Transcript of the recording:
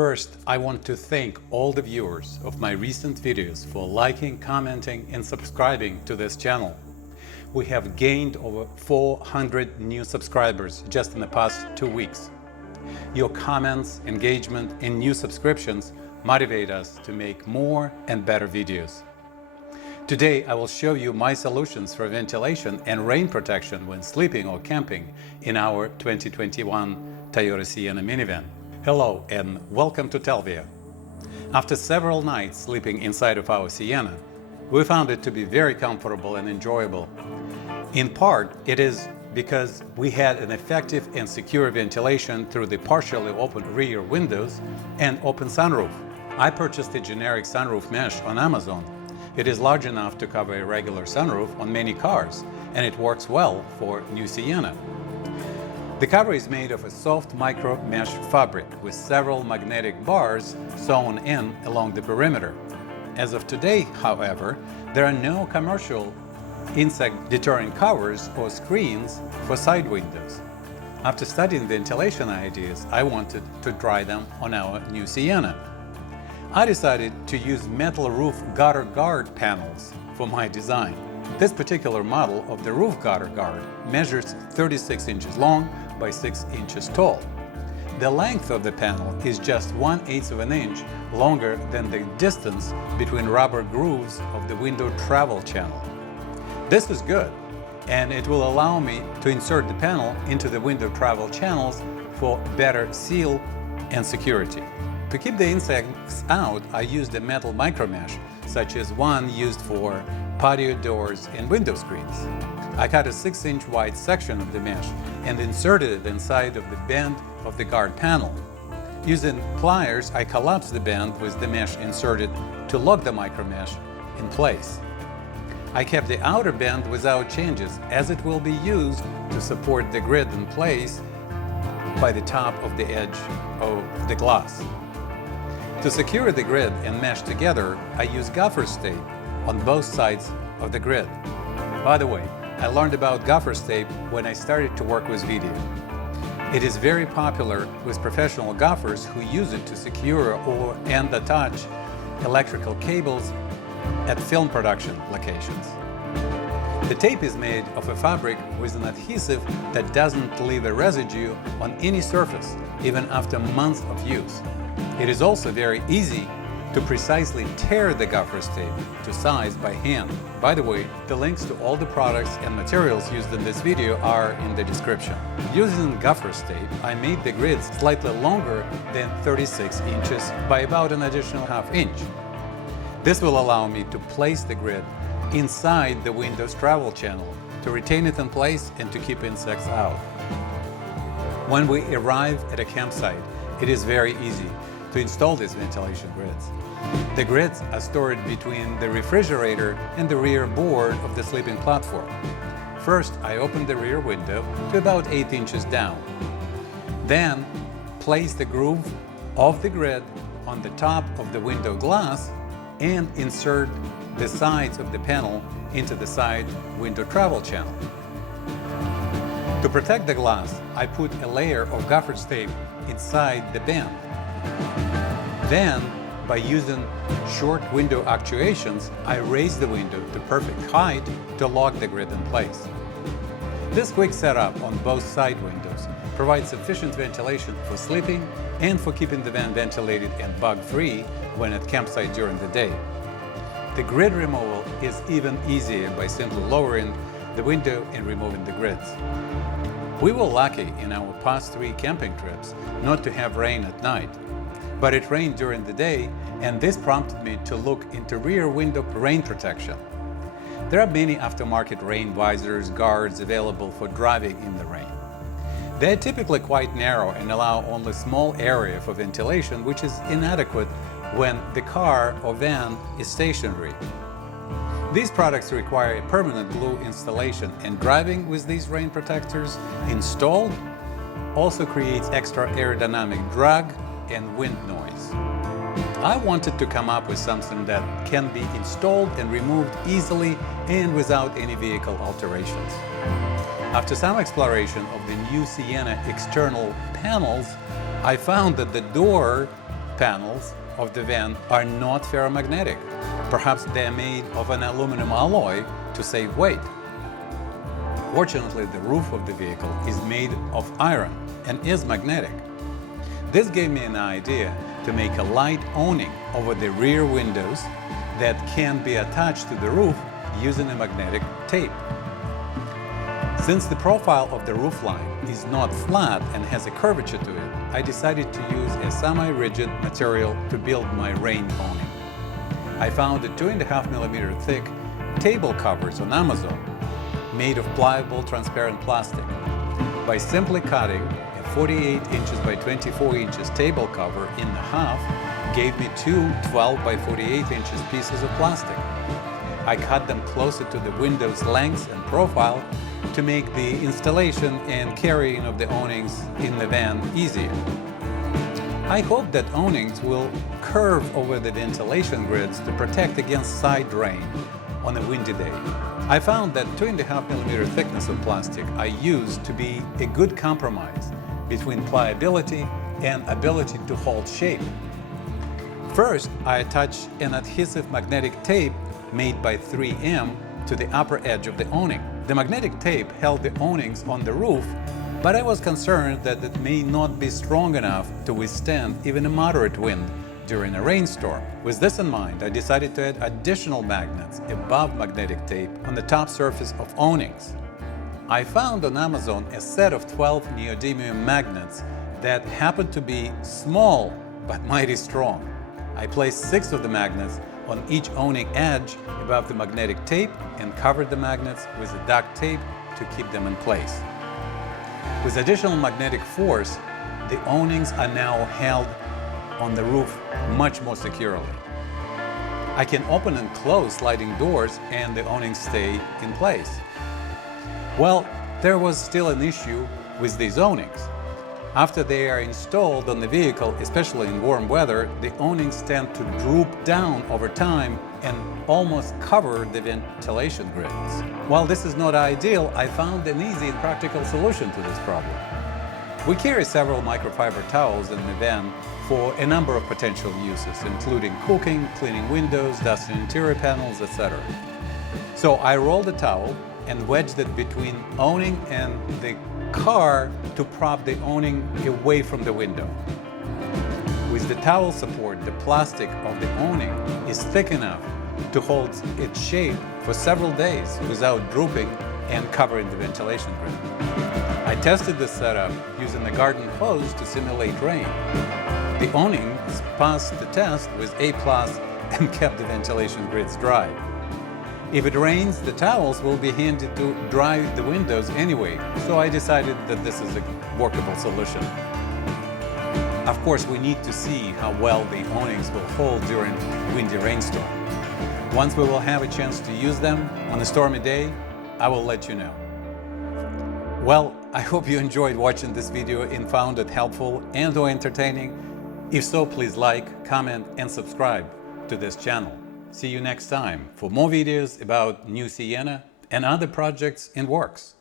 First, I want to thank all the viewers of my recent videos for liking, commenting, and subscribing to this channel. We have gained over 400 new subscribers just in the past 2 weeks. Your comments, engagement, and new subscriptions motivate us to make more and better videos. Today, I will show you my solutions for ventilation and rain protection when sleeping or camping in our 2021 Toyota Sienna minivan. Hello and welcome to Telvia. After several nights sleeping inside of our Sienna, we found it to be very comfortable and enjoyable. In part, it is because we had an effective and secure ventilation through the partially open rear windows and open sunroof. I purchased a generic sunroof mesh on Amazon. It is large enough to cover a regular sunroof on many cars, and it works well for new Sienna. The cover is made of a soft micro mesh fabric with several magnetic bars sewn in along the perimeter. As of today, however, there are no commercial insect-deterrent covers or screens for side windows. After studying ventilation ideas, I wanted to try them on our new Sienna. I decided to use metal roof gutter guard panels for my design. This particular model of the roof gutter guard measures 36 inches long by 6 inches tall. The length of the panel is just 1/8 of an inch longer than the distance between rubber grooves of the window travel channel. This is good, and it will allow me to insert the panel into the window travel channels for better seal and security. To keep the insects out, I used a metal micromesh, such as one used for patio doors and window screens. I cut a 6-inch wide section of the mesh and inserted it inside of the bend of the guard panel. Using pliers, I collapsed the bend with the mesh inserted to lock the micromesh in place. I kept the outer bend without changes, as it will be used to support the grid in place by the top of the edge of the glass. To secure the grid and mesh together, I use gaffer's tape on both sides of the grid. By the way, I learned about gaffer's tape when I started to work with video. It is very popular with professional gaffers who use it to secure and attach electrical cables at film production locations. The tape is made of a fabric with an adhesive that doesn't leave a residue on any surface, even after months of use. It is also very easy to precisely tear the gaffer's tape to size by hand. By the way, the links to all the products and materials used in this video are in the description. Using gaffer's tape, I made the grids slightly longer than 36 inches by about an additional ½ inch. This will allow me to place the grid inside the window's travel channel to retain it in place and to keep insects out. When we arrive at a campsite, it is very easy to install these ventilation grids. The grids are stored between the refrigerator and the rear board of the sleeping platform. First, I open the rear window to about 8 inches down. Then, place the groove of the grid on the top of the window glass and insert the sides of the panel into the side window travel channel. To protect the glass, I put a layer of gaffer's tape inside the bend. Then, by using short window actuations, I raise the window to perfect height to lock the grid in place. This quick setup on both side windows provides sufficient ventilation for sleeping and for keeping the van ventilated and bug-free when at campsite during the day. The grid removal is even easier by simply lowering the window and removing the grids. We were lucky in our past 3 camping trips not to have rain at night. But it rained during the day, and this prompted me to look into rear window rain protection. There are many aftermarket rain visors, guards available for driving in the rain. They are typically quite narrow and allow only a small area for ventilation, which is inadequate when the car or van is stationary. These products require a permanent glue installation, and driving with these rain protectors installed also creates extra aerodynamic drag and wind noise. I wanted to come up with something that can be installed and removed easily and without any vehicle alterations. After some exploration of the new Sienna external panels, I found that the door panels of the van are not ferromagnetic. Perhaps they're made of an aluminum alloy to save weight. Fortunately, the roof of the vehicle is made of iron and is magnetic. This gave me an idea to make a light awning over the rear windows that can be attached to the roof using a magnetic tape. Since the profile of the roofline is not flat and has a curvature to it, I decided to use a semi-rigid material to build my rain awning. I found a 2.5mm thick table covers on Amazon made of pliable transparent plastic. By simply cutting a 48 inches by 24 inches table cover in half gave me two 12 by 48 inches pieces of plastic. I cut them closer to the window's length and profile to make the installation and carrying of the awnings in the van easier. I hope that awnings will curve over the ventilation grids to protect against side rain on a windy day. I found that 2.5mm thickness of plastic I used to be a good compromise between pliability and ability to hold shape. First, I attached an adhesive magnetic tape made by 3M to the upper edge of the awning. The magnetic tape held the awnings on the roof, but I was concerned that it may not be strong enough to withstand even a moderate wind during a rainstorm. With this in mind, I decided to add additional magnets above magnetic tape on the top surface of awnings. I found on Amazon a set of 12 neodymium magnets that happened to be small but mighty strong. I placed 6 of the magnets on each awning edge above the magnetic tape and covered the magnets with a duct tape to keep them in place. With additional magnetic force, the awnings are now held on the roof much more securely. I can open and close sliding doors and the awnings stay in place. Well, there was still an issue with these awnings. After they are installed on the vehicle, especially in warm weather, the awnings tend to droop down over time and almost cover the ventilation grids. While this is not ideal, I found an easy and practical solution to this problem. We carry several microfiber towels in the van for a number of potential uses, including cooking, cleaning windows, dusting interior panels, etc. So I rolled the towel and wedged it between awning and the car to prop the awning away from the window. With the towel support, the plastic of the awning is thick enough to hold its shape for several days without drooping and covering the ventilation grid. I tested this setup using a garden hose to simulate rain. The awnings passed the test with A+ and kept the ventilation grids dry. If it rains, the towels will be handy to dry the windows anyway, so I decided that this is a workable solution. Of course, we need to see how well the awnings will hold during a windy rainstorm. Once we will have a chance to use them on a stormy day, I will let you know. Well, I hope you enjoyed watching this video and found it helpful and/or entertaining. If so, please like, comment, and subscribe to this channel. See you next time for more videos about New Sienna and other projects in works.